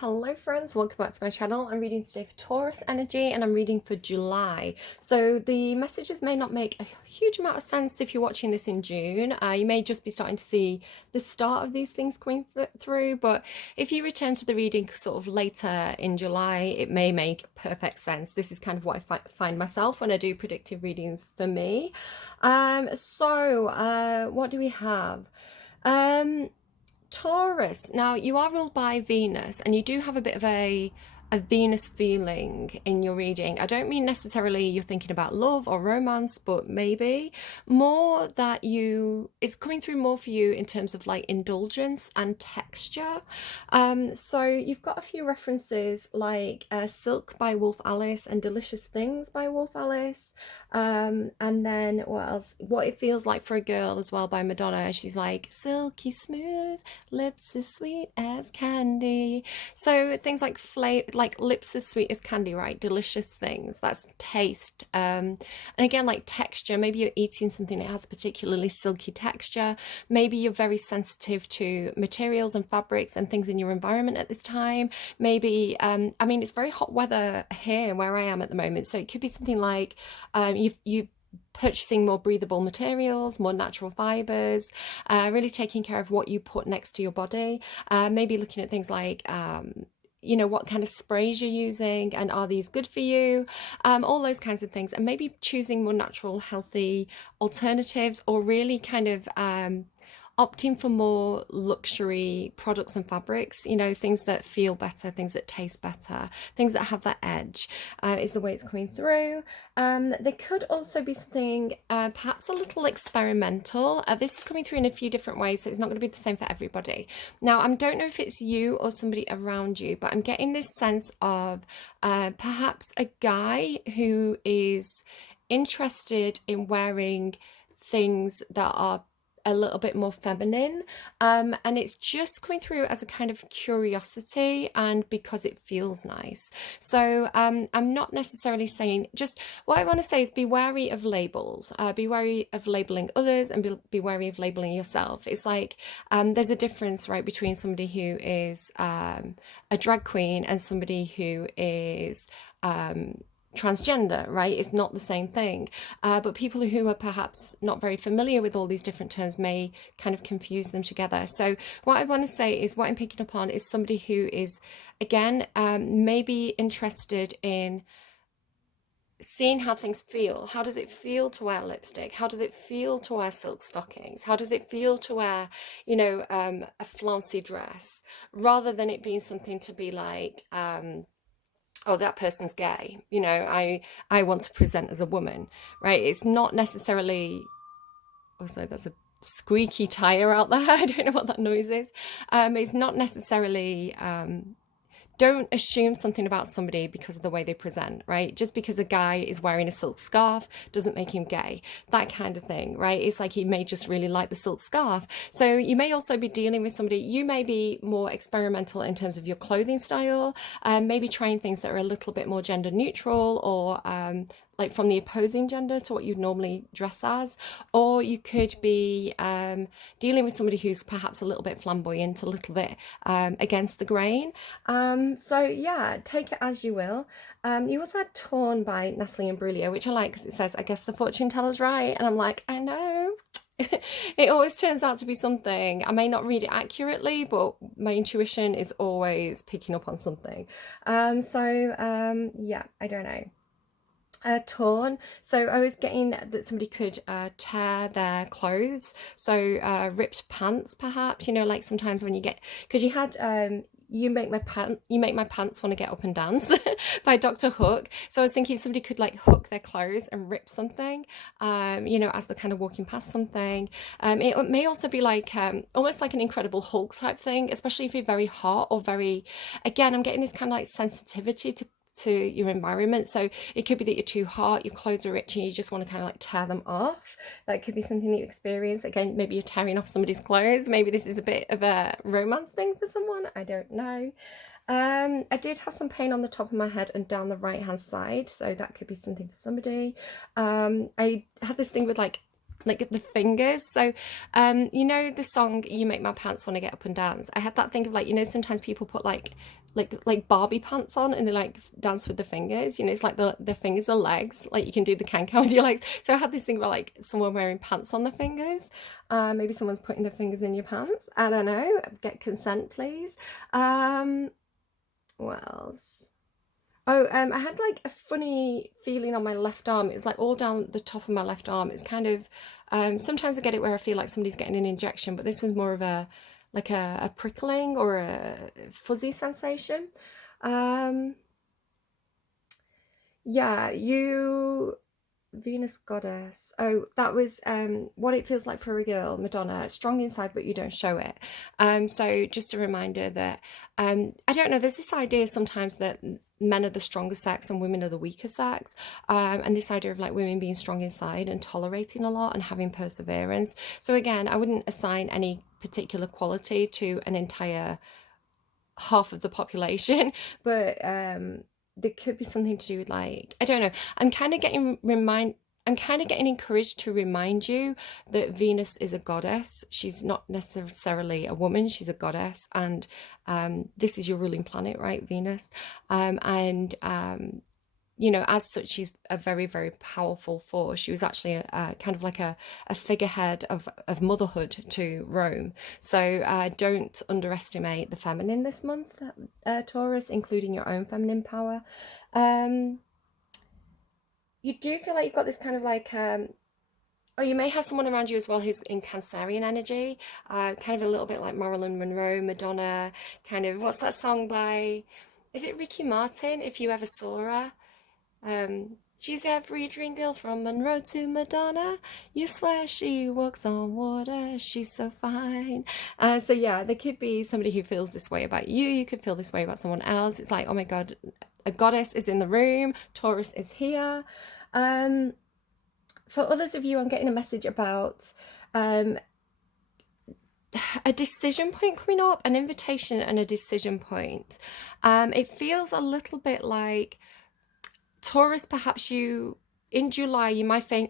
Hello friends, welcome back to my channel. I'm reading today for Taurus energy and I'm reading for July. So the messages may not make a huge amount of sense if you're watching this in June. You may just be starting to see the start of these things coming through, but if you return to the reading sort of later in July, it may make perfect sense. This is kind of what I find myself when I do predictive readings for me. What do we have? Taurus. Now, you are ruled by Venus, and you do have a bit of a Venus feeling in your reading. I don't mean necessarily you're thinking about love or romance, but maybe more that it's coming through more for you in terms of like indulgence and texture. So you've got a few references like Silk by Wolf Alice and Delicious Things by Wolf Alice. And then what else? What It Feels Like for a Girl as well by Madonna. She's like, silky smooth, lips as sweet as candy. So things like like lips as sweet as candy, right? Delicious things. That's taste. And again, like texture. Maybe you're eating something that has a particularly silky texture. Maybe you're very sensitive to materials and fabrics and things in your environment at this time. Maybe, I mean, it's very hot weather here where I am at the moment. So it could be something like you purchasing more breathable materials, more natural fibers, really taking care of what you put next to your body. Maybe looking at things like what kind of sprays you're using and are these good for you, all those kinds of things, and maybe choosing more natural, healthy alternatives, or really kind of opting for more luxury products and fabrics, things that feel better, things that taste better, things that have that edge, is the way it's coming through. There could also be something perhaps a little experimental. This is coming through in a few different ways, so it's not going to be the same for everybody. Now, I don't know if it's you or somebody around you, but I'm getting this sense of perhaps a guy who is interested in wearing things that are a little bit more feminine, and it's just coming through as a kind of curiosity and because it feels nice. So I'm not necessarily saying, just what I want to say is be wary of labels, be wary of labeling others, and be wary of labeling yourself. It's like there's a difference, right, between somebody who is a drag queen and somebody who is transgender, right? It's not the same thing, but people who are perhaps not very familiar with all these different terms may kind of confuse them together. So what I want to say is, what I'm picking up on is somebody who is, again, maybe interested in seeing how things feel. How does it feel to wear lipstick? How does it feel to wear silk stockings? How does it feel to wear, a flouncy dress, rather than it being something to be like, oh, that person's gay. I want to present as a woman, right? It's not necessarily, also that's a squeaky tire out there. I don't know what that noise is. It's not necessarily, don't assume something about somebody because of the way they present, right? Just because a guy is wearing a silk scarf doesn't make him gay, that kind of thing, right? It's like he may just really like the silk scarf. So you may also be dealing with somebody, you may be more experimental in terms of your clothing style, maybe trying things that are a little bit more gender neutral, or like from the opposing gender to what you'd normally dress as. Or you could be dealing with somebody who's perhaps a little bit flamboyant, a little bit against the grain. So yeah, take it as you will. You also had Torn by Natalie Imbruglia, which I like because it says, I guess the fortune teller's right. And I'm like, I know. It always turns out to be something. I may not read it accurately, but my intuition is always picking up on something. Yeah, I don't know. Torn. So I was getting that somebody could tear their clothes. So ripped pants, perhaps. Like sometimes when you get, because you had you make my pants want to get up and dance by Dr. Hook. So I was thinking somebody could like hook their clothes and rip something, as they're kind of walking past something. It may also be like almost like an Incredible Hulk type thing, especially if you're very hot or very, again, I'm getting this kind of like sensitivity to your environment. So it could be that you're too hot, your clothes are itchy, you just want to kind of like tear them off. That could be something that you experience. Again, maybe you're tearing off somebody's clothes. Maybe this is a bit of a romance thing for someone. I don't know. I did have some pain on the top of my head and down the right hand side, so that could be something for somebody. I had this thing with like like the fingers. So you know the song "You Make My Pants Wanna Get Up and Dance"? I had that thing of like, you know, sometimes people put like Barbie pants on and they like dance with the fingers. You know, it's like the fingers are legs, like you can do the can with your legs. So I had this thing about like someone wearing pants on the fingers. Maybe someone's putting their fingers in your pants. I don't know. Get consent, please. What else? Oh, I had like a funny feeling on my left arm. It was like all down the top of my left arm. It's kind of, sometimes I get it where I feel like somebody's getting an injection, but this was more of a, like a prickling or a fuzzy sensation. Um, yeah, Venus goddess. Oh, that was what it feels like for a girl, Madonna. Strong inside, but you don't show it. So just a reminder that I don't know. There's this idea sometimes that men are the stronger sex and women are the weaker sex, and this idea of like women being strong inside and tolerating a lot and having perseverance. So again, I wouldn't assign any particular quality to an entire half of the population, but there could be something to do with like, I don't know. I'm kind of getting remind I'm kind of getting encouraged to remind you that Venus is a goddess. She's not necessarily a woman, she's a goddess. And this is your ruling planet, right, Venus? And you know, as such, she's a very, very powerful force. She was actually a kind of like a figurehead of motherhood to Rome. So don't underestimate the feminine this month, Taurus, including your own feminine power. Um, you do feel like you've got this kind of like, oh, you may have someone around you as well who's in Cancerian energy, kind of a little bit like Marilyn Monroe, Madonna, kind of, what's that song by, is it Ricky Martin, If You Ever Saw Her? She's every dream girl from Monroe to Madonna. You swear she walks on water. She's so fine. So yeah, there could be somebody who feels this way about you. You could feel this way about someone else. It's like, oh my God, a goddess is in the room. Taurus is here. Um, for others of you, I'm getting a message about um, a decision point coming up, an invitation and a decision point. It feels a little bit like Taurus, perhaps you in July you might find,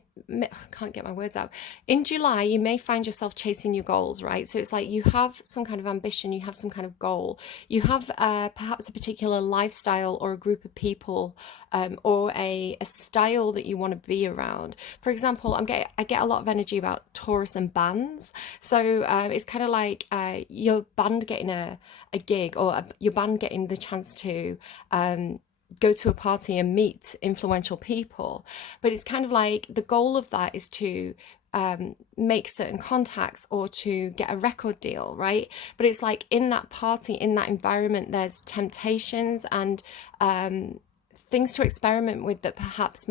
can't get my words out. In July you may find yourself chasing your goals, right? So it's like you have some kind of ambition, you have some kind of goal, you have perhaps a particular lifestyle or a group of people, or a style that you want to be around. For example, I get a lot of energy about Taurus and bands. So it's kind of like your band getting a gig, or your band getting the chance to go to a party and meet influential people. But it's kind of like the goal of that is to make certain contacts or to get a record deal, right? But it's like in that party, in that environment, there's temptations and things to experiment with that perhaps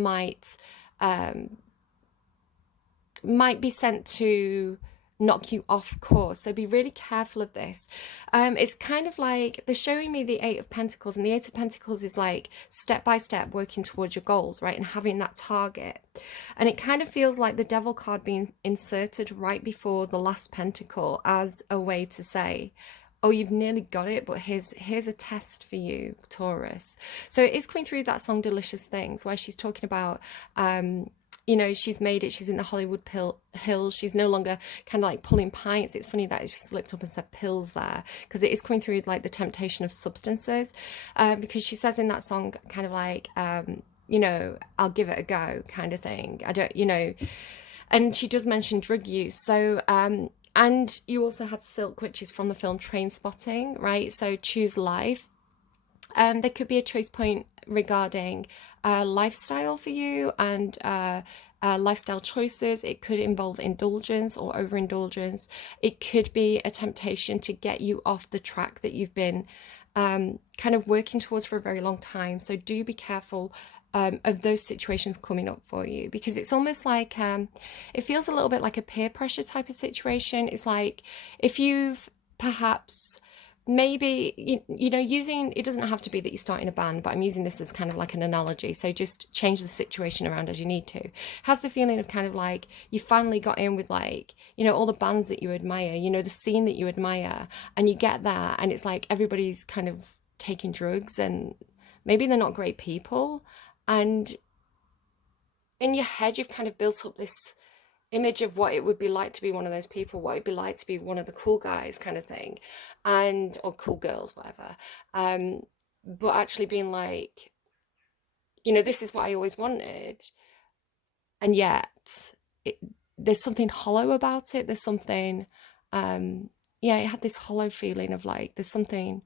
um, might be sent to knock you off course. So be really careful of this. It's kind of like they're showing me the Eight of Pentacles, and the Eight of Pentacles is like step by step working towards your goals, right? And having that target. And it kind of feels like the Devil card being inserted right before the last pentacle as a way to say, oh, you've nearly got it, but here's a test for you, Taurus. So it is coming through that song Delicious Things, where she's talking about you know, she's made it, she's in the Hollywood hills, she's no longer kind of like pulling pints. It's funny that it just slipped up and said pills there, because it is coming through like the temptation of substances, because she says in that song kind of like, you know, I'll give it a go kind of thing. I don't, you know, and she does mention drug use. So and you also had Silk, which is from the film Trainspotting, right? So choose life. There could be a choice point regarding lifestyle for you and lifestyle choices. It could involve indulgence or overindulgence. It could be a temptation to get you off the track that you've been kind of working towards for a very long time. So do be careful of those situations coming up for you, because it's almost like it feels a little bit like a peer pressure type of situation. It's like if you've perhaps maybe you know, using, it doesn't have to be that you're starting a band, but I'm using this as kind of like an analogy, so just change the situation around as you need to. Has the feeling of kind of like you finally got in with, like, you know, all the bands that you admire, you know, the scene that you admire, and you get there and it's like everybody's kind of taking drugs and maybe they're not great people, and in your head you've kind of built up this image of what it would be like to be one of those people, what it'd be like to be one of the cool guys kind of thing, and or cool girls, whatever. Um, but actually being like, this is what I always wanted, and yet it, there's something hollow about it. There's something, um, yeah, it had this hollow feeling of like there's something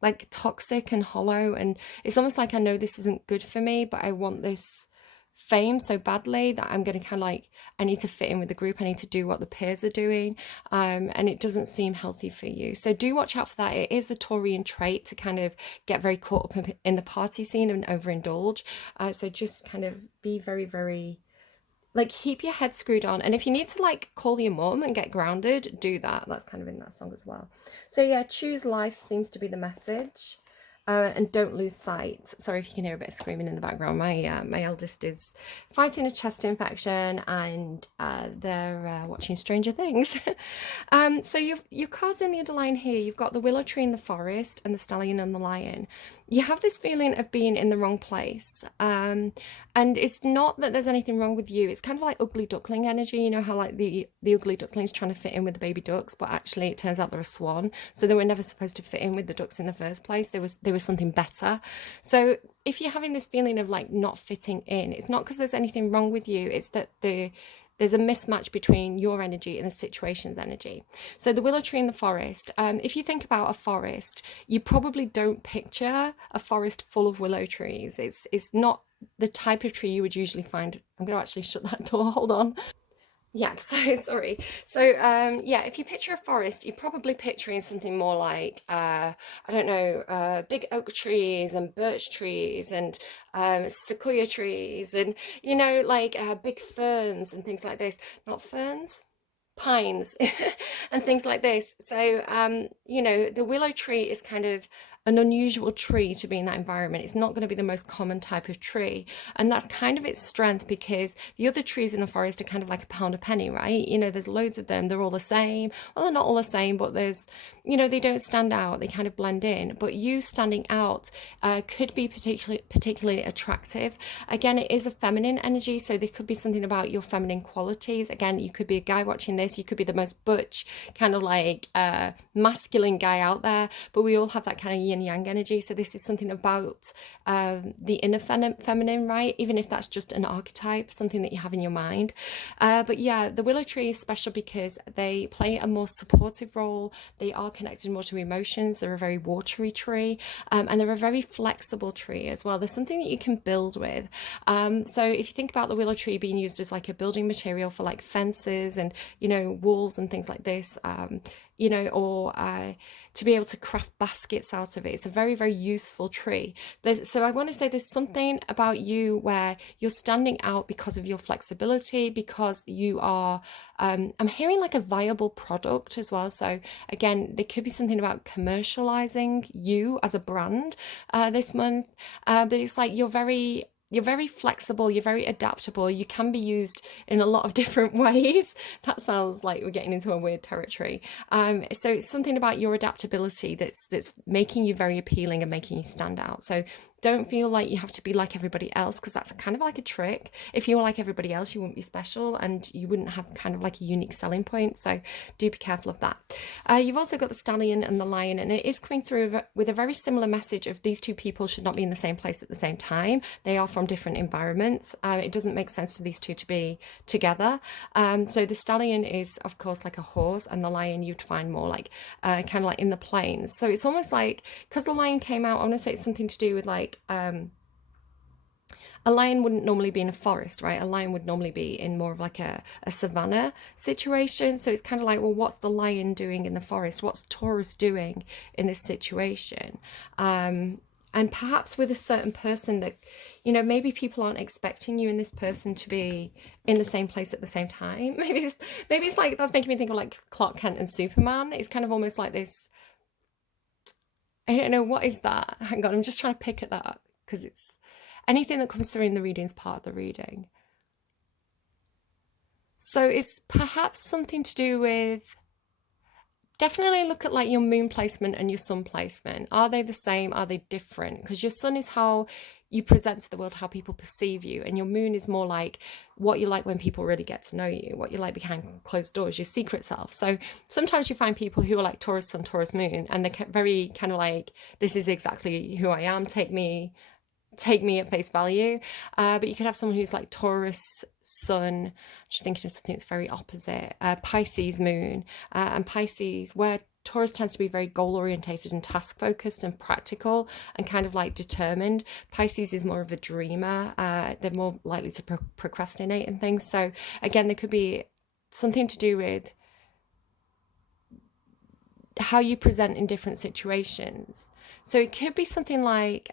like toxic and hollow, and it's almost like I know this isn't good for me, but I want this fame so badly that I'm going to kind of like I need to fit in with the group. I need to do what the peers are doing, and it doesn't seem healthy for you. So do watch out for that. It is a Taurian trait to kind of get very caught up in the party scene and overindulge. So just kind of be very, very like keep your head screwed on, and if you need to like call your mum and get grounded, do that. That's kind of in that song as well. So yeah, choose life seems to be the message. And don't lose sight. Sorry if you can hear a bit of screaming in the background. My eldest is fighting a chest infection, and they're watching Stranger Things. So your cards in the underline here. You've got the willow tree in the forest and the stallion and the lion. You have this feeling of being in the wrong place. And it's not that there's anything wrong with you. It's kind of like ugly duckling energy. You know how like the ugly duckling's trying to fit in with the baby ducks, but actually it turns out they're a swan. So they were never supposed to fit in with the ducks in the first place. There was something better. So if you're having this feeling of like not fitting in, it's not because there's anything wrong with you. It's that there's a mismatch between your energy and the situation's energy. So the willow tree in the forest, if you think about a forest, you probably don't picture a forest full of willow trees. It's not the type of tree you would usually find. I'm going to actually shut that door. Hold on. Yeah, so sorry. So yeah, if you picture a forest, you're probably picturing something more like I don't know, big oak trees and birch trees and sequoia trees and like big ferns and things like this. Not ferns, pines and things like this. So the willow tree is kind of an unusual tree to be in that environment. It's not going to be the most common type of tree, and that's kind of its strength, because the other trees in the forest are kind of like a pound a penny, right? There's loads of them, they're all the same. Well, they're not all the same, but there's they don't stand out, they kind of blend in. But you standing out could be particularly attractive. Again, it is a feminine energy, so there could be something about your feminine qualities. Again, you could be a guy watching this, you could be the most butch kind of like masculine guy out there, but we all have that kind of yin yang energy. So this is something about the inner feminine, right? Even if that's just an archetype, something that you have in your mind. But yeah, the willow tree is special because they play a more supportive role. They are connected more to emotions. They're a very watery tree, and they're a very flexible tree as well. There's something that you can build with. So if you think about the willow tree being used as like a building material for like fences and walls and things like this, or to be able to craft baskets out of it. It's a very, very useful tree. So I want to say there's something about you where you're standing out because of your flexibility, because you are, I'm hearing like a viable product as well. So again, there could be something about commercializing you as a brand this month, but it's like you're very flexible, you're very adaptable, you can be used in a lot of different ways. That sounds like we're getting into a weird territory. So it's something about your adaptability that's making you very appealing and making you stand out. So don't feel like you have to be like everybody else, because that's kind of like a trick. If you were like everybody else, you wouldn't be special and you wouldn't have kind of like a unique selling point. So do be careful of that. You've also got the stallion and the lion, and it is coming through with a very similar message of these two people should not be in the same place at the same time. They are from different environments. It doesn't make sense for these two to be together. So the stallion is, of course, like a horse, and the lion you'd find more like kind of like in the plains. So it's almost like, because the lion came out, I want to say it's something to do with like a lion wouldn't normally be in a forest, right? A lion would normally be in more of like a savanna situation. So it's kind of like, well, what's the lion doing in the forest? What's Taurus doing in this situation? And perhaps with a certain person that, maybe people aren't expecting you and this person to be in the same place at the same time. Maybe it's like, that's making me think of like Clark Kent and Superman. It's kind of almost like this, I don't know, what is that? Hang on, I'm just trying to pick at that, because it's anything that comes through in the reading is part of the reading. So it's perhaps something to do with, definitely look at like your moon placement and your sun placement. Are they the same? Are they different? Because your sun is how you present to the world, how people perceive you. And your moon is more like what you like when people really get to know you, what you like behind closed doors, your secret self. So sometimes you find people who are like Taurus sun, Taurus moon, and they're very kind of like, this is exactly who I am, take me at face value. But you could have someone who's like Taurus sun, just thinking of something that's very opposite, Pisces moon, and Pisces, where Taurus tends to be very goal orientated and task focused and practical and kind of like determined. Pisces is more of a dreamer. They're more likely to procrastinate and things. So again, there could be something to do with how you present in different situations. So it could be something like,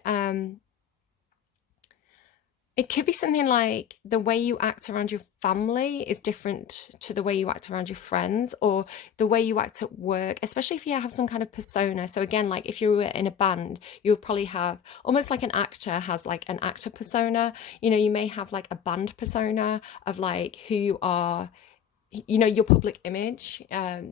the way you act around your family is different to the way you act around your friends, or the way you act at work, especially if you have some kind of persona. So again, like if you were in a band, you would probably have almost like an actor has like an actor persona. You know, you may have like a band persona of like who you are, you know, your public image,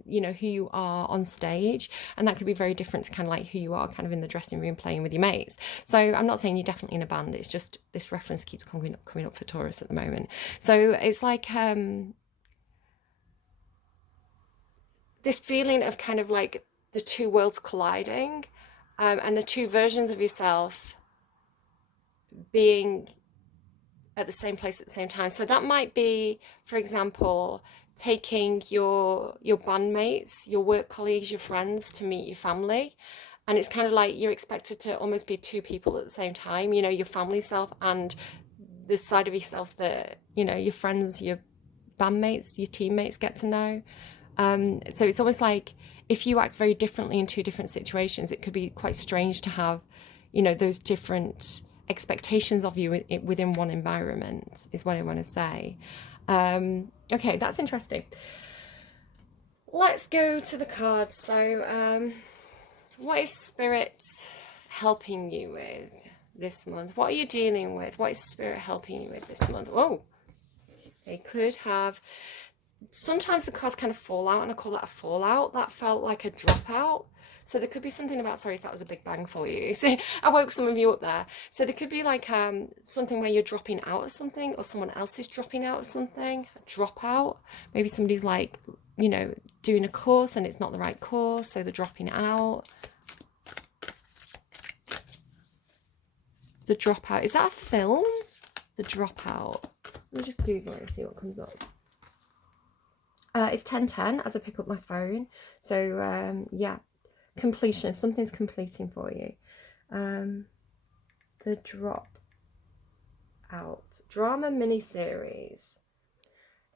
you know, who you are on stage, and that could be very different to kind of like who you are kind of in the dressing room playing with your mates. So I'm not saying you're definitely in a band, it's just this reference keeps coming up for Taurus at the moment. So it's like this feeling of kind of like the two worlds colliding, and the two versions of yourself being at the same place at the same time. So that might be, for example, taking your bandmates, your work colleagues, your friends to meet your family. And it's kind of like you're expected to almost be two people at the same time, you know, your family self and the side of yourself that, you know, your friends, your bandmates, your teammates get to know. So it's almost like if you act very differently in two different situations, it could be quite strange to have, you know, those different expectations of you within one environment, is what I want to say. Okay, that's interesting. Let's go to the cards. So what is Spirit helping you with this month? What are you dealing with? What is Spirit helping you with this month? Oh, they could have, sometimes the cards kind of fall out, and I call that a fallout. That felt like a dropout. So there could be something about, sorry if that was a big bang for you. So I woke some of you up there. So there could be like something where you're dropping out of something, or someone else is dropping out of something, a dropout. Maybe somebody's like, you know, doing a course and it's not the right course, so they're dropping out. The dropout, is that a film? The dropout. Let me just Google it and see what comes up. It's 10:10 as I pick up my phone. So yeah, completion, something's completing for you. The drop out drama mini-series.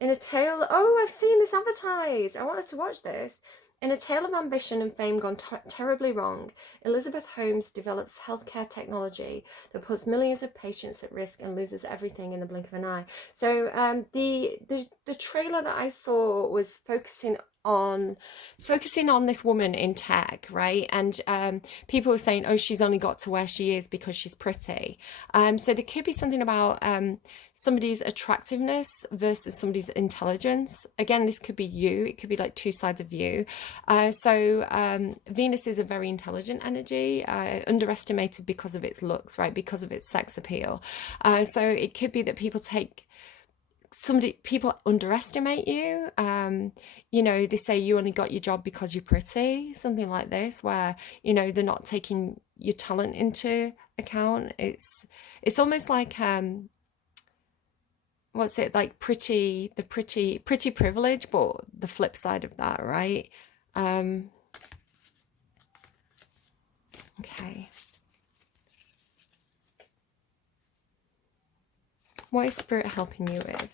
In a tale, oh, I've seen this advertised. I wanted to watch this. In a tale of ambition and fame gone terribly wrong, Elizabeth Holmes develops healthcare technology that puts millions of patients at risk and loses everything in the blink of an eye. So the trailer that I saw was focusing on this woman in tech, right? And people were saying, oh, she's only got to where she is because she's pretty. So there could be something about somebody's attractiveness versus somebody's intelligence. Again, this could be you. It could be like two sides of you. So Venus is a very intelligent energy, underestimated because of its looks, right? Because of its sex appeal. So it could be that people underestimate you. You know, they say you only got your job because you're pretty, something like this, where, you know, they're not taking your talent into account. It's almost like what's it like, pretty privilege, but the flip side of that, right? Okay. What is Spirit helping you with?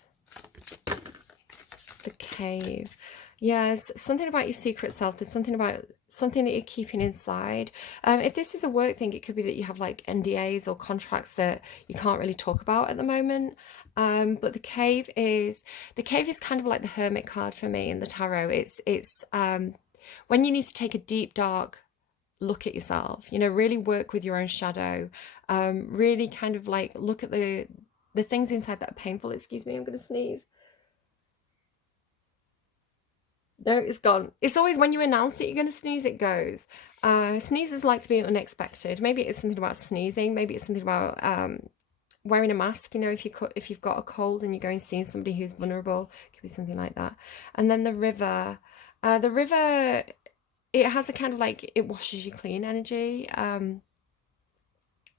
The Cave. Yes, something about your secret self. There's something about something that you're keeping inside. If this is a work thing, it could be that you have like NDAs or contracts that you can't really talk about at the moment. But the cave is kind of like the Hermit card for me in the tarot. It's when you need to take a deep, dark look at yourself, you know, really work with your own shadow, really kind of like look at the things inside that are painful. Excuse me, I'm going to sneeze. No, it's gone. It's always when you announce that you're going to sneeze, it goes. Sneezes like to be unexpected. Maybe it's something about sneezing. Maybe it's something about wearing a mask. You know, if you've got a cold and you're going seeing somebody who's vulnerable, it could be something like that. And then the river. The river, it has a kind of like, it washes you clean energy.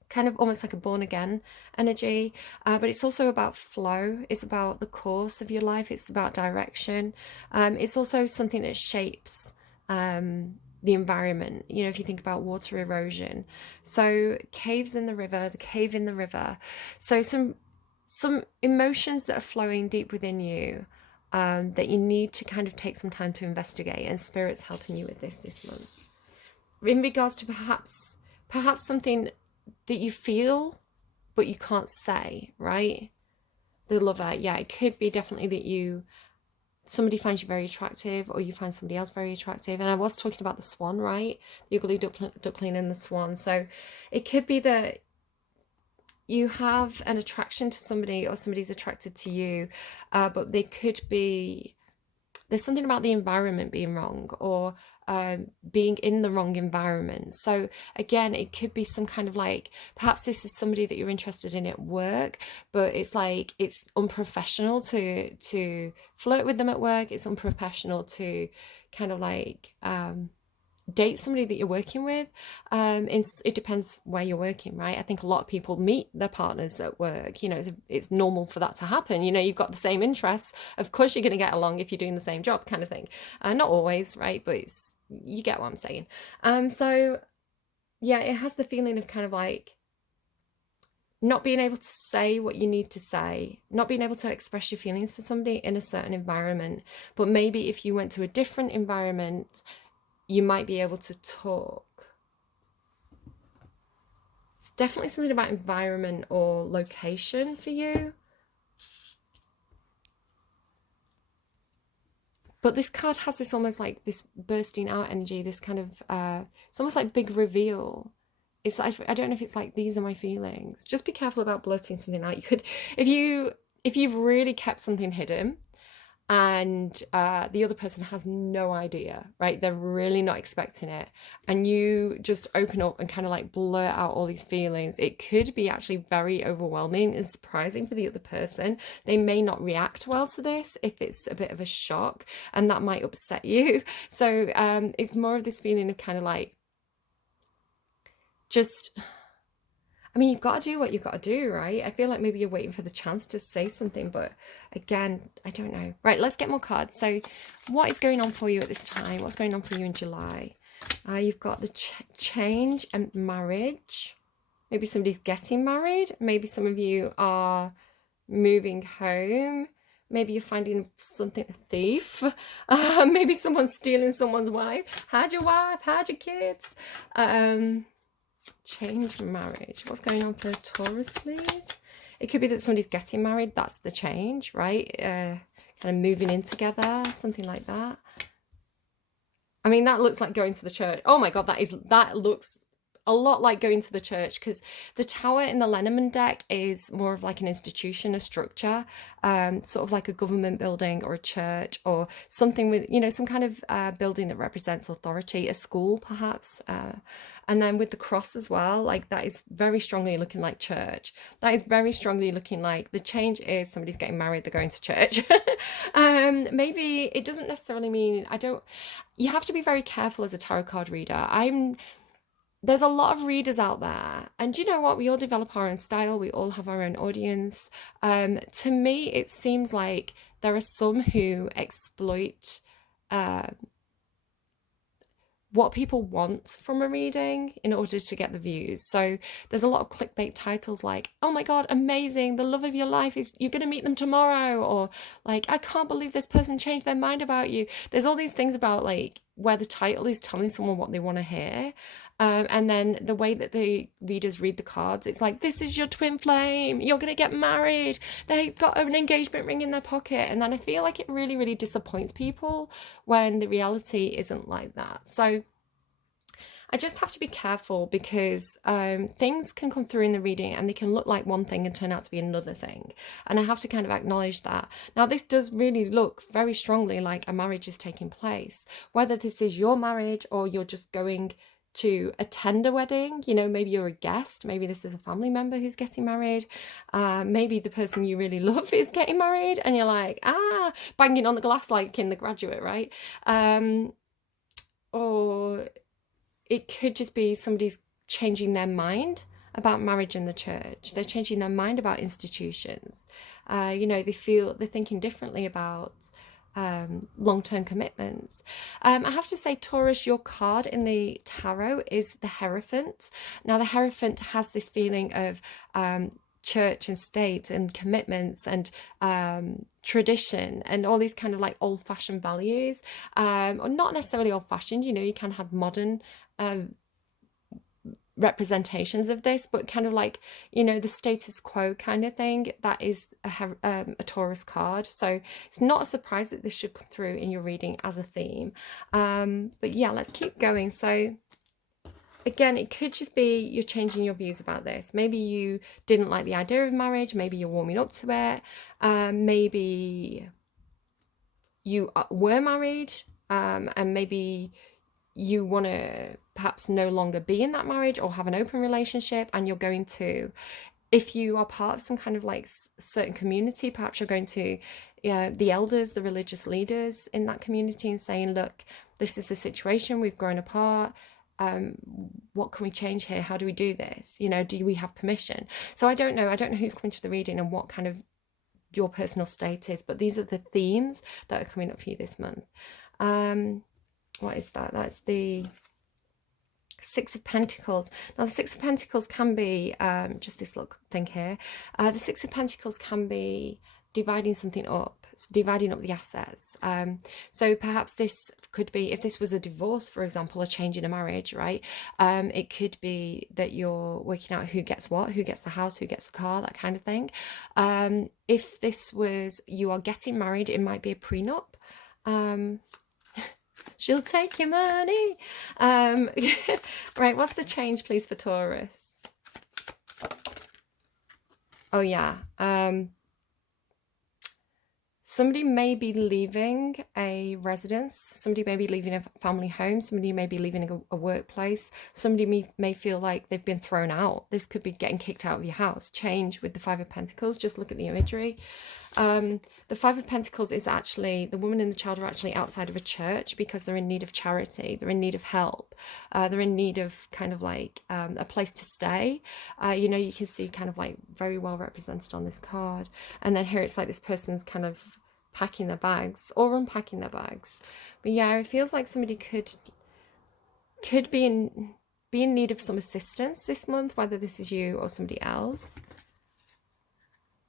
Kind of almost like a born again energy, but it's also about flow. It's about the course of your life. It's about direction. It's also something that shapes the environment. You know, if you think about water erosion, so caves in the river, the cave in the river. So some emotions that are flowing deep within you, that you need to kind of take some time to investigate, and spirit's helping you with this month in regards to perhaps something that you feel but you can't say, right? The lover, yeah, it could be definitely that somebody finds you very attractive, or you find somebody else very attractive. And I was talking about the swan, right? The ugly duckling and the swan. So it could be that you have an attraction to somebody, or somebody's attracted to you, but there's something about the environment being wrong, or being in the wrong environment. So again, it could be some kind of like, perhaps this is somebody that you're interested in at work, but it's like it's unprofessional to flirt with them at work. It's unprofessional to kind of like date somebody that you're working with. It depends where you're working, right? I think a lot of people meet their partners at work. You know, it's normal for that to happen. You know, you've got the same interests, of course you're going to get along if you're doing the same job, kind of thing. Not always, right? But you get what I'm saying. So yeah, it has the feeling of kind of like not being able to say what you need to say, not being able to express your feelings for somebody in a certain environment. But maybe if you went to a different environment, you might be able to talk. It's definitely something about environment or location for you. But this card has this almost like this bursting out energy, this kind of, it's almost like big reveal. I don't know if it's like, these are my feelings. Just be careful about blurting something out. You could, if you've really kept something hidden, and the other person has no idea, right? They're really not expecting it, and you just open up and kind of like blurt out all these feelings. It could be actually very overwhelming and surprising for the other person. They may not react well to this if it's a bit of a shock, and that might upset you. So it's more of this feeling of kind of like, just, I mean, you've got to do what you've got to do, right? I feel like maybe you're waiting for the chance to say something, but again, I don't know. Right, let's get more cards. So what is going on for you at this time? What's going on for you in July? You've got the change and marriage. Maybe somebody's getting married. Maybe some of you are moving home. Maybe you're finding something, a thief. Maybe someone's stealing someone's wife. How'd your wife? How'd your kids? Change marriage. What's going on for Taurus, please? It could be that somebody's getting married. That's the change, right? Kind of moving in together, something like that. I mean, that looks like going to the church. Oh my God, that looks a lot like going to the church, because the tower in the Lenormand deck is more of like an institution, a structure, sort of like a government building or a church or something with, you know, some kind of building that represents authority, a school perhaps. And then with the cross as well, like that is very strongly looking like church. That is very strongly looking like the change is somebody's getting married, they're going to church. Maybe it doesn't necessarily mean, you have to be very careful as a tarot card reader. There's a lot of readers out there, and you know what? We all develop our own style. We all have our own audience. To me, it seems like there are some who exploit what people want from a reading in order to get the views. So there's a lot of clickbait titles like, oh my God, amazing, the love of your life is, you're going to meet them tomorrow, or like, I can't believe this person changed their mind about you. There's all these things about like where the title is telling someone what they want to hear. And then the way that the readers read the cards, it's like, this is your twin flame, you're going to get married, they've got an engagement ring in their pocket. And then I feel like it really, really disappoints people when the reality isn't like that. So I just have to be careful because things can come through in the reading and they can look like one thing and turn out to be another thing. And I have to kind of acknowledge that. Now, this does really look very strongly like a marriage is taking place. Whether this is your marriage or you're just going to attend a wedding, you know, maybe you're a guest, maybe this is a family member who's getting married, maybe the person you really love is getting married and you're like, banging on the glass like in The Graduate, right? Or it could just be somebody's changing their mind about marriage in the church. They're changing their mind about institutions. You know, they're thinking differently about long-term commitments. I have to say, Taurus, your card in the tarot is the Hierophant. Now, the Hierophant has this feeling of church and state and commitments and tradition and all these kind of like old-fashioned values, or not necessarily old-fashioned, you know, you can have modern representations of this, but kind of like, you know, the status quo kind of thing. That is a Taurus card, so it's not a surprise that this should come through in your reading as a theme. But yeah, let's keep going. So again, it could just be you're changing your views about this. Maybe you didn't like the idea of marriage, maybe you're warming up to it, maybe you were married, and maybe you want to perhaps no longer be in that marriage or have an open relationship, and you're going to, if you are part of some kind of like certain community, perhaps you're going to the elders, the religious leaders in that community, and saying, look, this is the situation, we've grown apart, what can we change here, how do we do this, you know, do we have permission? So I don't know who's coming to the reading and what kind of your personal state is, but these are the themes that are coming up for you this month. What is that? That's the Six of Pentacles. Now, the Six of Pentacles can be just this little thing here. The Six of Pentacles can be dividing something up, dividing up the assets. So perhaps this could be, if this was a divorce, for example, a change in a marriage, right? It could be that you're working out who gets what, who gets the house, who gets the car, that kind of thing. If this was, you are getting married, it might be a prenup. She'll take your money. Right, what's the change, please, for Taurus? Oh, yeah. Somebody may be leaving a residence. Somebody may be leaving a family home. Somebody may be leaving a workplace. Somebody may feel like they've been thrown out. This could be getting kicked out of your house. Change with the Five of Pentacles. Just look at the imagery. The Five of Pentacles is actually, the woman and the child are actually outside of a church because they're in need of charity. They're in need of help. They're in need of kind of like a place to stay. You know, you can see kind of like very well represented on this card. And then here it's like this person's kind of packing their bags or unpacking their bags. But yeah, it feels like somebody could be in need of some assistance this month, whether this is you or somebody else.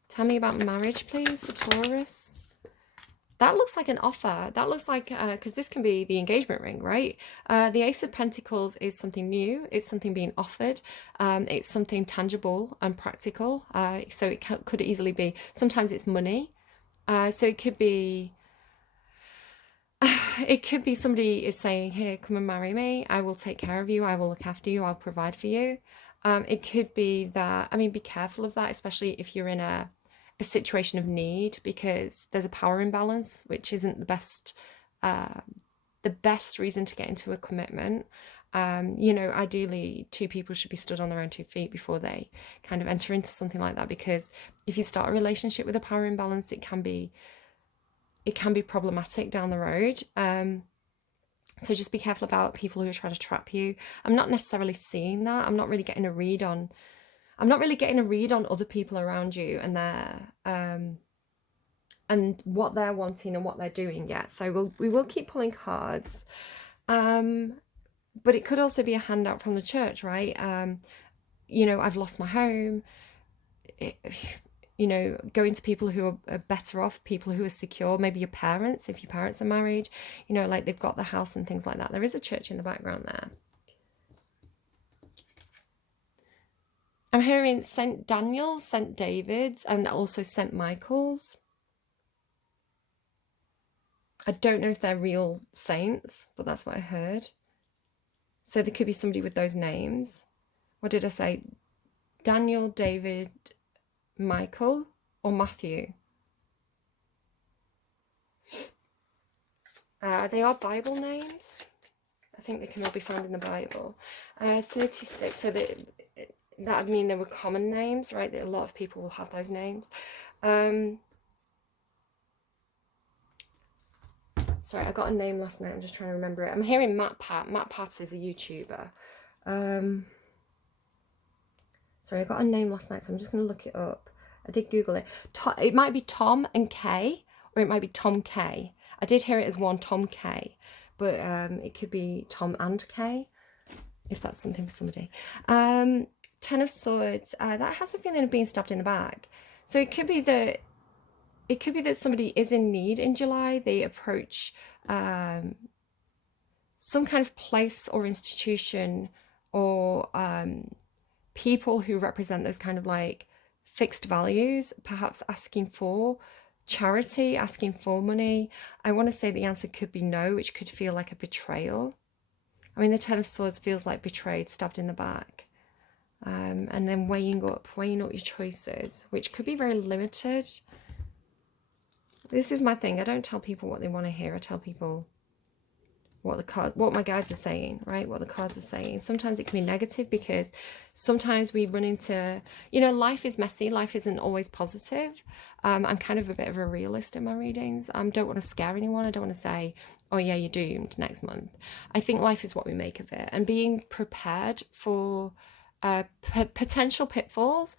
Tell me about marriage, please, for Taurus. That looks like an offer. That looks like, because this can be the engagement ring, right? The Ace of Pentacles is something new. It's something being offered. It's something tangible and practical. So it could easily be, sometimes it's money. So it could be somebody is saying, here, come and marry me. I will take care of you. I will look after you. I'll provide for you. It could be that, I mean, be careful of that, especially if you're in a situation of need, because there's a power imbalance, which isn't the best reason to get into a commitment. You know, ideally, two people should be stood on their own 2 feet before they kind of enter into something like that, because if you start a relationship with a power imbalance, it can be problematic down the road. So just be careful about people who are trying to trap you. I'm not necessarily seeing that. I'm not really getting a read on other people around you and their and what they're wanting and what they're doing yet. So we will keep pulling cards. But it could also be a handout from the church, right? You know, I've lost my home. You know, going to people who are better off, people who are secure, maybe your parents, if your parents are married, you know, like they've got the house and things like that. There is a church in the background there. I'm hearing St. Daniel's, St. David's, and also St. Michael's. I don't know if they're real saints, but that's what I heard. So there could be somebody with those names. What did I say? Daniel, David, Michael, or Matthew. They are Bible names. I think they can all be found in the Bible. 36, so that would mean they were common names, right? That a lot of people will have those names. Sorry, I got a name last night. I'm just trying to remember it. I'm hearing Matt Pat. Matt Pat is a YouTuber. Sorry, I got a name last night, so I'm just going to look it up. I did Google it. It might be Tom and K, or it might be Tom K. I did hear it as one Tom K, but it could be Tom and K, if that's something for somebody. Ten of Swords. That has the feeling of being stabbed in the back. So it could be that somebody is in need in July. They approach some kind of place or institution or people who represent those kind of like fixed values, perhaps asking for charity, asking for money. I want to say the answer could be no, which could feel like a betrayal. I mean, the Ten of Swords feels like betrayed, stabbed in the back. And then weighing up your choices, which could be very limited. This is my thing. I don't tell people what they want to hear. I tell people what my guides are saying, right? What the cards are saying. Sometimes it can be negative because sometimes we run into, life is messy. Life isn't always positive. I'm kind of a bit of a realist in my readings. I don't want to scare anyone. I don't want to say, oh yeah, you're doomed next month. I think life is what we make of it, and being prepared for potential pitfalls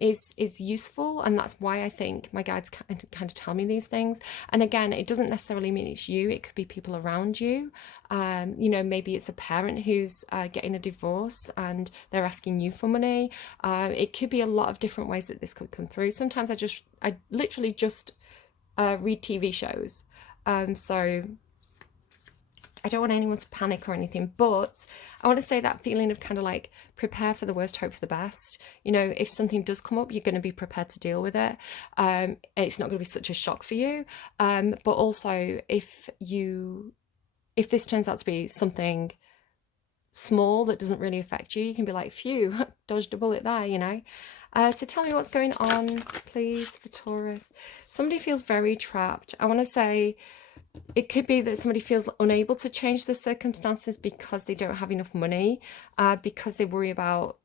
is useful, and that's why I think my guides kind of tell me these things. And again, it doesn't necessarily mean it's you. It could be people around you. Maybe it's a parent who's getting a divorce and they're asking you for money. It could be a lot of different ways that this could come through. Sometimes I literally just read TV shows. So I don't want anyone to panic or anything, but I want to say that feeling of kind of like prepare for the worst, hope for the best. If something does come up, you're going to be prepared to deal with it. It's not going to be such a shock for you. But also if this turns out to be something small that doesn't really affect you, you can be like, phew, dodged a bullet there, So tell me what's going on, please, for Taurus. Somebody feels very trapped. I want to say it could be that somebody feels unable to change the circumstances because they don't have enough money, because they worry about,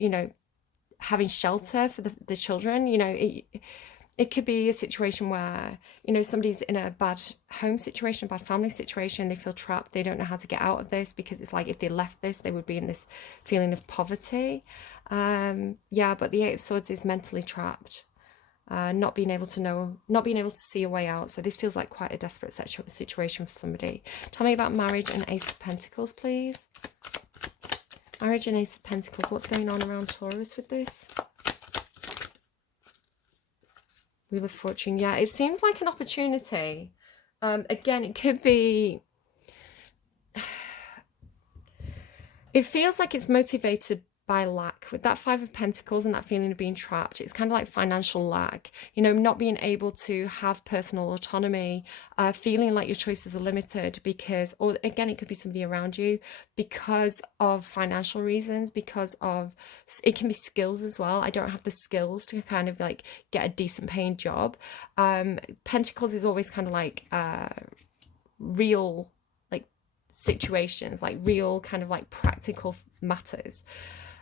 having shelter for the children. It could be a situation where, somebody's in a bad home situation, a bad family situation. They feel trapped. They don't know how to get out of this because it's like if they left this, they would be in this feeling of poverty. But the Eight of Swords is mentally trapped. Not being able to see a way out. So this feels like quite a desperate situation for somebody. Tell me about marriage and Ace of Pentacles, please. Marriage and Ace of Pentacles. What's going on around Taurus with this? Wheel of Fortune. Yeah, it seems like an opportunity. Again, it could be... It feels like it's motivated by lack. With that Five of Pentacles and that feeling of being trapped, it's kind of like financial lack, not being able to have personal autonomy, feeling like your choices are limited because, or again, it could be somebody around you, because of financial reasons, because of, it can be skills as well. I don't have the skills to kind of like get a decent paying job. Pentacles is always kind of like real like situations, like real kind of like practical matters.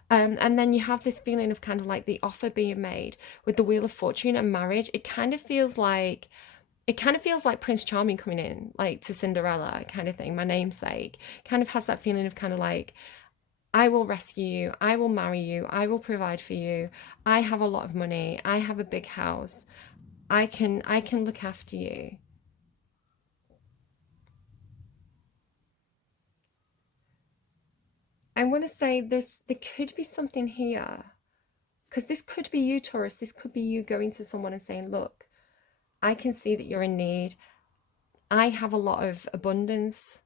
And then you have this feeling of kind of like the offer being made with the Wheel of Fortune and marriage. It kind of feels like Prince Charming coming in, like to Cinderella kind of thing, my namesake. Kind of has that feeling of kind of like, I will rescue you, I will marry you, I will provide for you, I have a lot of money, I have a big house, I can look after you. I want to say there could be something here, because this could be you, Taurus. This could be you going to someone and saying, look, I can see that you're in need. I have a lot of abundance.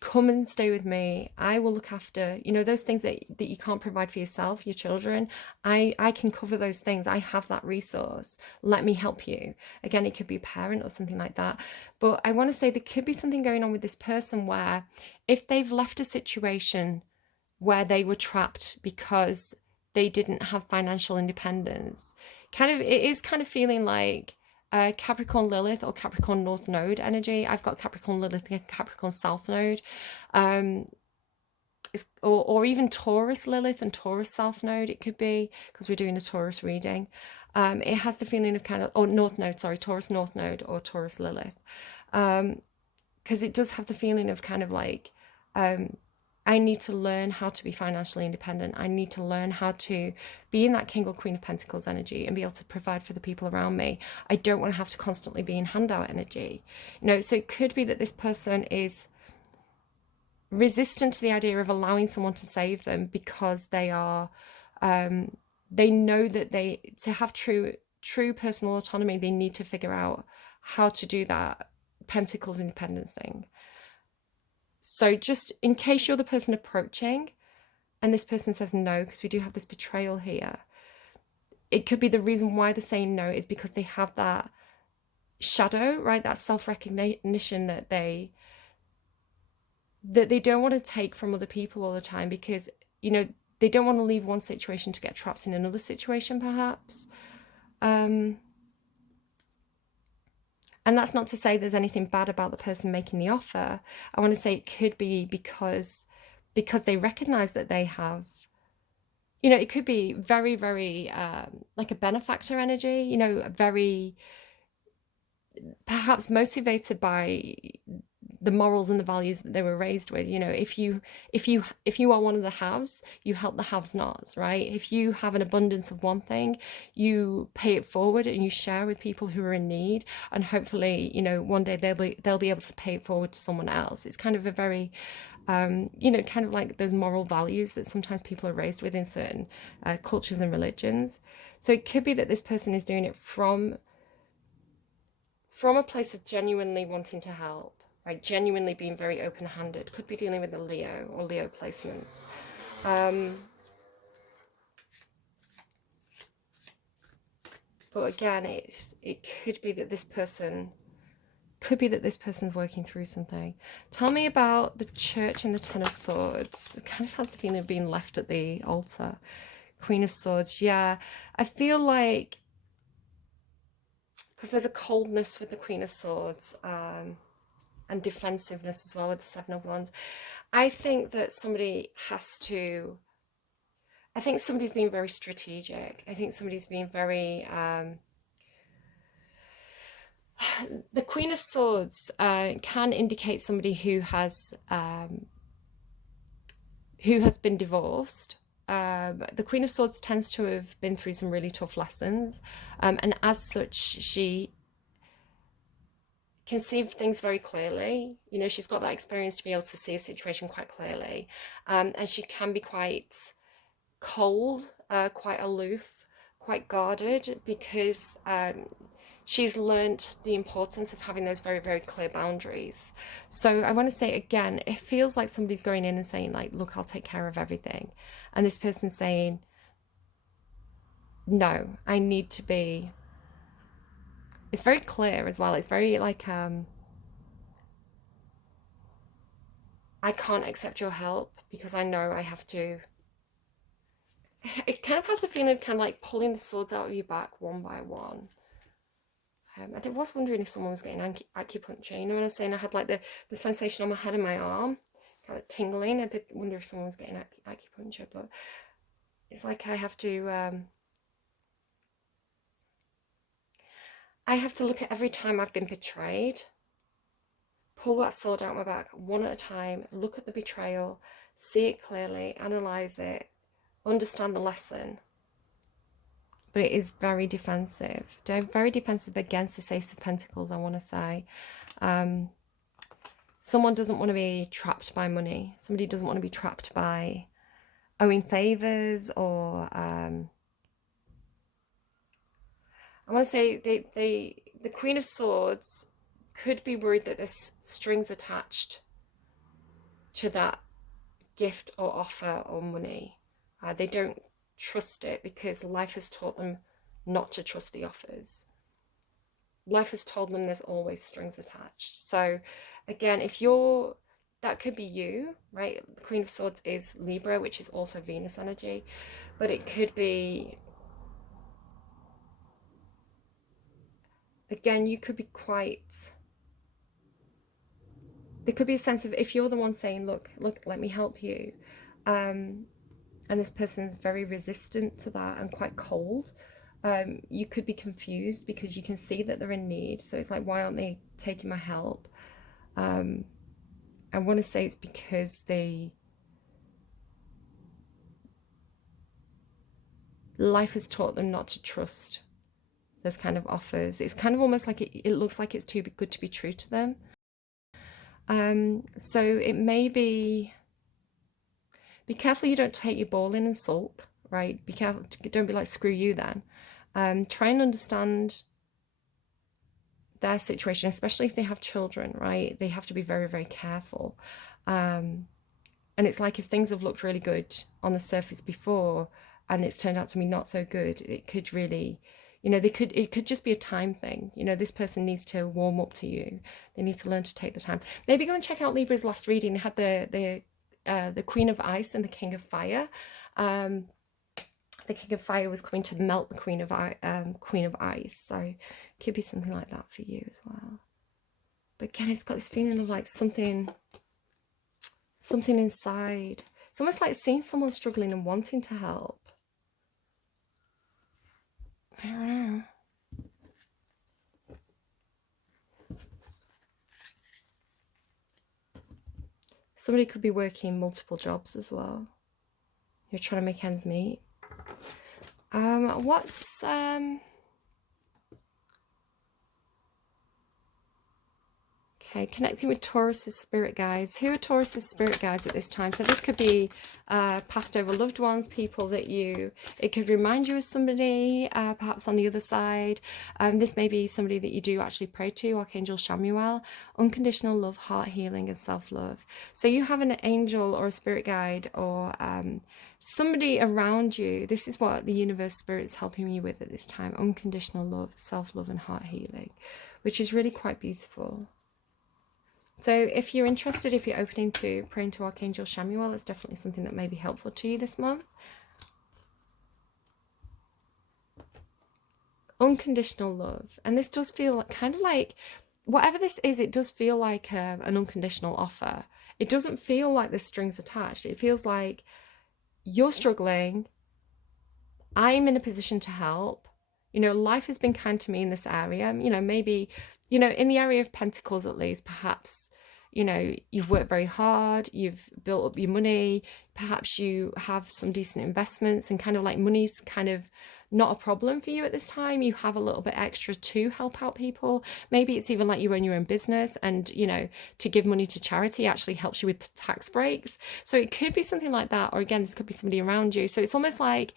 come and stay with me. I will look after, you know, those things that you can't provide for yourself, your children. I can cover those things. I have that resource. Let me help you. Again, it could be a parent or something like that. But I want to say there could be something going on with this person where if they've left a situation where they were trapped because they didn't have financial independence, kind of, it is kind of feeling like Capricorn Lilith or Capricorn North Node energy. I've got Capricorn Lilith and Capricorn South Node, um, or even Taurus Lilith and Taurus South Node. It could be because we're doing a Taurus reading. It has the feeling of kind of, or North Node, sorry, Taurus North Node or Taurus Lilith, because it does have the feeling of kind of like, I need to learn how to be financially independent. I need to learn how to be in that King or Queen of Pentacles energy and be able to provide for the people around me. I don't want to have to constantly be in handout energy. You know, so it could be that this person is resistant to the idea of allowing someone to save them because they are, they know that to have true personal autonomy, they need to figure out how to do that Pentacles independence thing. So just in case you're the person approaching and this person says no, because we do have this betrayal here, it could be the reason why they're saying no is because they have that shadow, right? That self-recognition that they don't want to take from other people all the time, because, you know, they don't want to leave one situation to get trapped in another situation, perhaps. And that's not to say there's anything bad about the person making the offer. I want to say it could be because they recognize that they have, you know, it could be very, very like a benefactor energy, you know, very perhaps motivated by the morals and the values that they were raised with. You know, if you are one of the haves, you help the haves nots, right? If you have an abundance of one thing, you pay it forward and you share with people who are in need, and hopefully, you know, one day they'll be able to pay it forward to someone else. It's kind of a very you know, kind of like those moral values that sometimes people are raised with in certain cultures and religions. So it could be that this person is doing it from a place of genuinely wanting to help, right? Genuinely being very open-handed. Could be dealing with a Leo or Leo placements. But again, it could be that this person working through something. Tell me about the Church and the Ten of Swords. It kind of has the feeling of being left at the altar. Queen of Swords, yeah. I feel like, because there's a coldness with the Queen of Swords, and defensiveness as well with the Seven of Wands. I think that somebody's being very strategic. I think somebody's being very, the Queen of Swords can indicate somebody who has been divorced. The Queen of Swords tends to have been through some really tough lessons, and as such, she can see things very clearly. You know, she's got that experience to be able to see a situation quite clearly, and she can be quite cold, quite aloof, quite guarded, because she's learnt the importance of having those very, very clear boundaries. So I want to say again, it feels like somebody's going in and saying like, look, I'll take care of everything, and this person's saying, no, I need to be. It's very clear as well. It's very like, I can't accept your help because I know I have to. It kind of has the feeling of kind of like pulling the swords out of your back one by one. I was wondering if someone was getting acupuncture. You know what I'm saying? I had like the sensation on my head and my arm, kind of tingling. I did wonder if someone was getting acupuncture, but it's like I have to look at every time I've been betrayed, pull that sword out of my back one at a time, look at the betrayal, see it clearly, analyze it, understand the lesson. But it is very defensive. Very defensive against this Ace of Pentacles, I want to say. Someone doesn't want to be trapped by money. Somebody doesn't want to be trapped by owing favors, or I want to say the Queen of Swords could be worried that there's strings attached to that gift or offer or money. They don't trust it because life has taught them not to trust the offers. Life has told them there's always strings attached. So again, if you're, that could be you, right? The Queen of Swords is Libra, which is also Venus energy, but it could be, again, you could be quite, there could be a sense of, if you're the one saying, look, let me help you, and this person's very resistant to that and quite cold, you could be confused because you can see that they're in need. So it's like, why aren't they taking my help? I want to say it's because life has taught them not to trust those kind of offers. It's kind of almost like it looks like it's too good to be true to them. So it may be careful you don't take your ball in and sulk, right? Be careful, don't be like, screw you then. Try and understand their situation, especially if they have children, right? They have to be very, very careful. And it's like, if things have looked really good on the surface before and it's turned out to be not so good, it could really, you know, it could just be a time thing. You know, this person needs to warm up to you. They need to learn to take the time. Maybe go and check out Libra's last reading. It had the Queen of Ice and the King of Fire. The King of Fire was coming to melt the Queen of Ice. So it could be something like that for you as well. But again, it's got this feeling of like something inside. It's almost like seeing someone struggling and wanting to help. I don't know. Somebody could be working multiple jobs as well. You're trying to make ends meet. Okay, connecting with Taurus's spirit guides. Who are Taurus's spirit guides at this time? So this could be passed over loved ones, people that it could remind you of somebody, perhaps on the other side. This may be somebody that you do actually pray to, Archangel Chamuel. Unconditional love, heart healing, and self-love. So you have an angel or a spirit guide or somebody around you. This is what the universe spirit is helping you with at this time. Unconditional love, self-love, and heart healing, which is really quite beautiful. So if you're interested, if you're opening to praying to Archangel Chamuel, it's definitely something that may be helpful to you this month. Unconditional love. And this does feel kind of like, whatever this is, it does feel like an unconditional offer. It doesn't feel like there's strings attached. It feels like you're struggling. I'm in a position to help. You know, life has been kind to me in this area. You know, maybe, you know, in the area of Pentacles at least, perhaps, you know, you've worked very hard, you've built up your money, perhaps you have some decent investments and kind of like money's kind of not a problem for you at this time. You have a little bit extra to help out people. Maybe it's even like you own your own business and, you know, to give money to charity actually helps you with tax breaks. So it could be something like that. Or again, this could be somebody around you. So it's almost like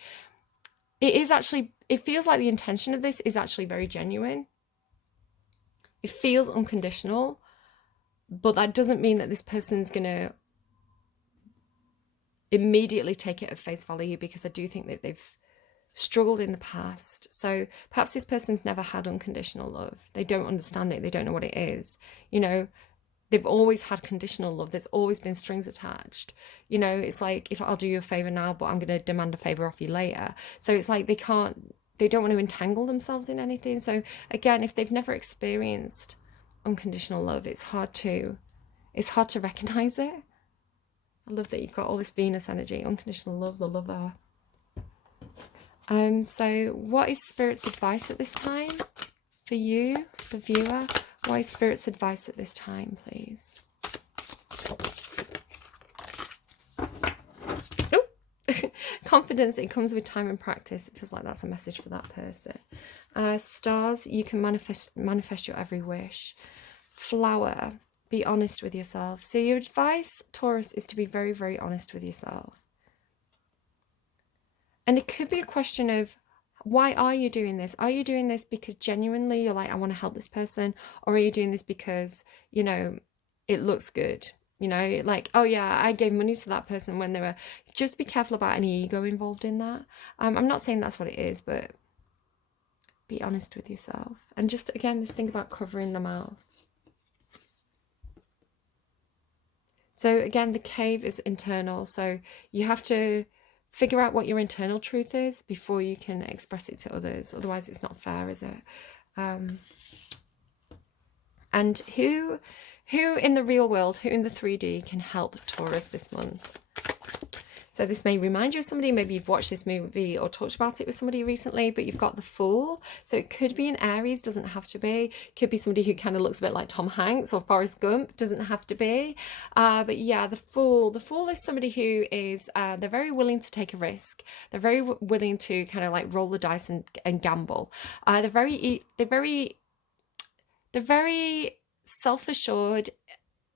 it feels like the intention of this is actually very genuine. It feels unconditional, but that doesn't mean that this person's going to immediately take it at face value, because I do think that they've struggled in the past. So perhaps this person's never had unconditional love. They don't understand it. They don't know what it is. You know, they've always had conditional love. There's always been strings attached. You know, it's like, if I'll do you a favor now, but I'm going to demand a favor off you later. So it's like they don't want to entangle themselves in anything. So again, if they've never experienced unconditional love, it's hard to recognize it. I love that you've got all this Venus energy, unconditional love, the lover. So what is Spirit's advice at this time for you, the viewer? What is Spirit's advice at this time, please? Oh, confidence, it comes with time and practice. It feels like that's a message for that person. Stars, you can manifest your every wish. Flower, be honest with yourself. So your advice, Taurus, is to be very, very honest with yourself. And it could be a question of, why are you doing this? Are you doing this because genuinely you're like, I want to help this person? Or are you doing this because, you know, it looks good? You know, like, oh yeah, I gave money to that person when they were, just be careful about any ego involved in that. I'm not saying that's what it is, but be honest with yourself. And just, again, this thing about covering the mouth. So again, the cave is internal. So you have to figure out what your internal truth is before you can express it to others. Otherwise, it's not fair, is it? And who in the real world, who in the 3D can help Taurus this month? So this may remind you of somebody, maybe you've watched this movie or talked about it with somebody recently, but you've got the Fool. So it could be an Aries, doesn't have to be. Could be somebody who kind of looks a bit like Tom Hanks or Forrest Gump, doesn't have to be. But yeah, the Fool. The Fool is somebody who is, they're very willing to take a risk. They're very willing to kind of like roll the dice and gamble. They're very self-assured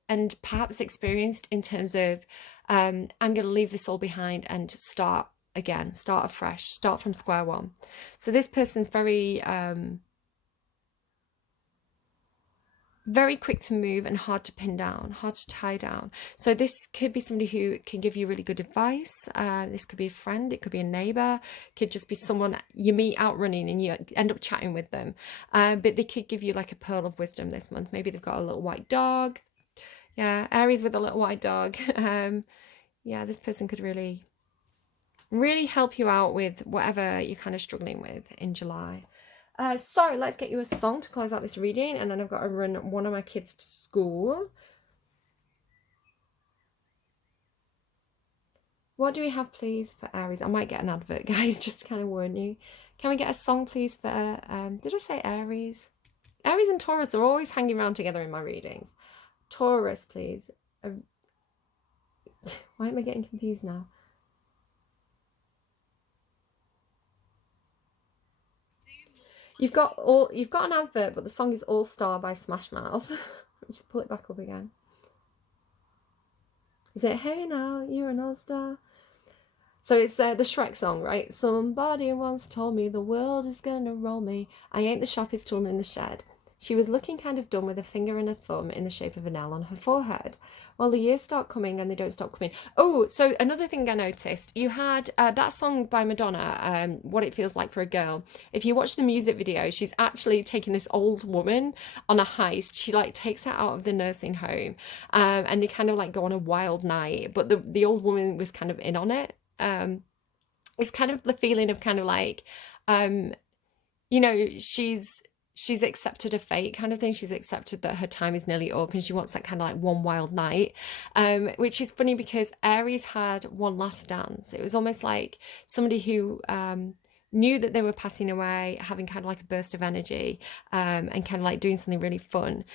and perhaps experienced in terms of, I'm going to leave this all behind and start again, start afresh, start from square one. So this person's very quick to move and hard to pin down, hard to tie down. So this could be somebody who can give you really good advice. This could be a friend, it could be a neighbor, it could just be someone you meet out running and you end up chatting with them. But they could give you like a pearl of wisdom this month. Maybe they've got a little white dog. Yeah, Aries with a little white dog. Yeah, this person could really help you out with whatever you're kind of struggling with in July. So let's get you a song to close out this reading, and then I've got to run one of my kids to school. What do we have, please, for Aries? I might get an advert, guys, just to kind of warn you. Can we get a song, please, for, did I say Aries? Aries and Taurus are always hanging around together in my readings. Taurus, please. Why am I getting confused now? You've got an advert, but the song is All Star by Smash Mouth. Just pull it back up again. Is it Hey Now, You're an All-Star? So it's the Shrek song, right? Somebody once told me the world is gonna roll me. I ain't the sharpest tool in the shed. She was looking kind of dumb with a finger and a thumb in the shape of an L on her forehead. Well, the years start coming and they don't stop coming. Oh, so another thing I noticed, you had that song by Madonna, What It Feels Like for a Girl. If you watch the music video, she's actually taking this old woman on a heist. She like takes her out of the nursing home and they kind of like go on a wild night, but the old woman was kind of in on it. It's kind of the feeling of kind of like, you know, she's accepted a fate kind of thing. She's accepted that her time is nearly up and she wants that kind of like one wild night, which is funny because Aries had one last dance. It was almost like somebody who knew that they were passing away, having kind of like a burst of energy, and kind of like doing something really fun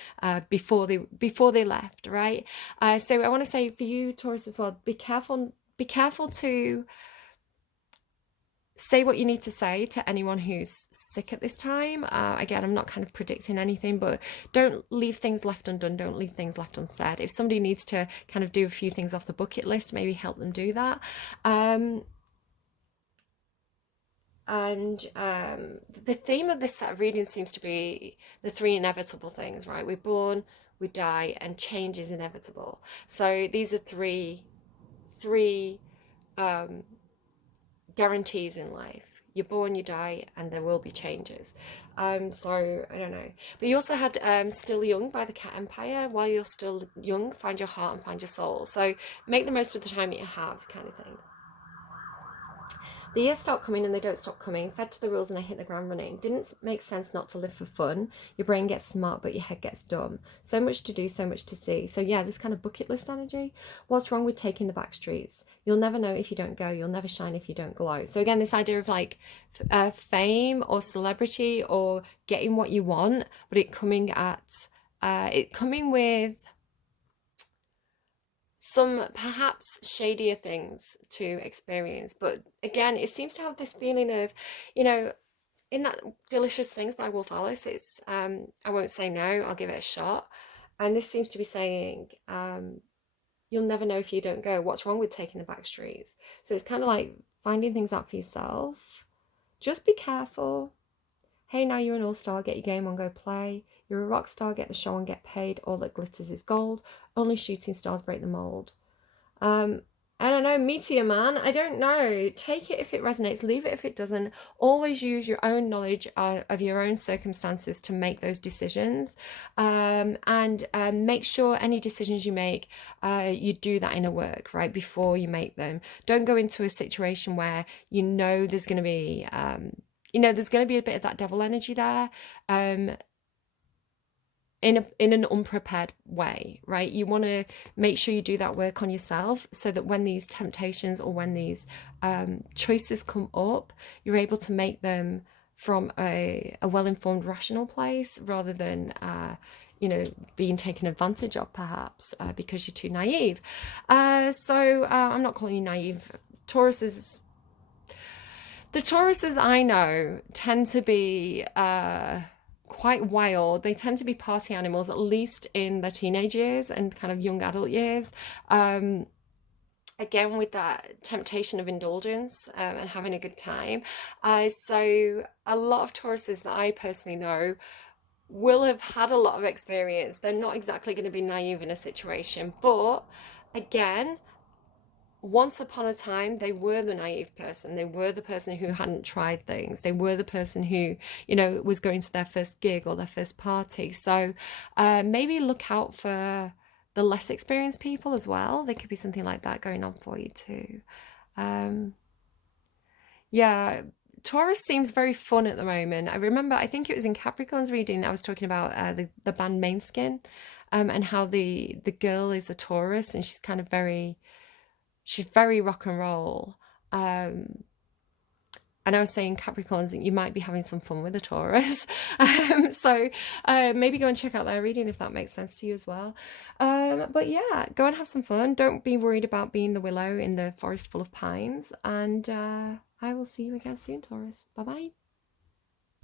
before they left, right? So I want to say for you, Taurus, as well, be careful to say what you need to say to anyone who's sick at this time. Again, I'm not kind of predicting anything, but don't leave things left undone. Don't leave things left unsaid. If somebody needs to kind of do a few things off the bucket list, maybe help them do that. The theme of this set of readings seems to be the three inevitable things, right? We're born, we die, and change is inevitable. So these are three guarantees in life. You're born, you die, and there will be changes. So I don't know. But you also had Still Young by the Cat Empire. While you're still young, find your heart and find your soul. So make the most of the time that you have, kind of thing. The years start coming and they don't stop coming. Fed to the rules and I hit the ground running. Didn't make sense not to live for fun. Your brain gets smart, but your head gets dumb. So much to do, so much to see. So yeah, this kind of bucket list energy. What's wrong with taking the back streets? You'll never know if you don't go. You'll never shine if you don't glow. So again, this idea of like fame or celebrity or getting what you want, but it coming with some perhaps shadier things to experience. But again, it seems to have this feeling of, you know, in that Delicious Things by Wolf Alice, it's I won't say no, I'll give it a shot. And this seems to be saying, you'll never know if you don't go. What's wrong with taking the back streets? So it's kind of like finding things out for yourself. Just be careful. Hey, now you're an all-star, get your game on, go play. You're a rock star, get the show on, get paid. All that glitters is gold. Only shooting stars break the mold. I don't know, Meteor Man, I don't know. Take it if it resonates, leave it if it doesn't. Always use your own knowledge of your own circumstances to make those decisions. And make sure any decisions you make, you do that inner work, right, before you make them. Don't go into a situation where you know there's going to be, there's going to be a bit of that devil energy there. In an unprepared way, right? You want to make sure you do that work on yourself so that when these temptations or when these choices come up, you're able to make them from a well-informed, rational place rather than being taken advantage of perhaps because you're too naive. So I'm not calling you naive. The Tauruses I know tend to be quite wild. They tend to be party animals, at least in their teenage years and kind of young adult years. Again, with that temptation of indulgence and having a good time. So a lot of Tauruses that I personally know will have had a lot of experience. They're not exactly going to be naive in a situation, but again, once upon a time, they were the naive person. They were the person who hadn't tried things. They were the person who, was going to their first gig or their first party. So maybe look out for the less experienced people as well. There could be something like that going on for you too. Yeah, Taurus seems very fun at the moment. I remember, I think it was in Capricorn's reading, I was talking about the band Mainskin, and how the girl is a Taurus and she's very rock and roll. And I was saying Capricorns that you might be having some fun with a Taurus. So maybe go and check out their reading if that makes sense to you as well. But yeah, go and have some fun. Don't be worried about being the willow in the forest full of pines. And I will see you again soon, Taurus. Bye-bye.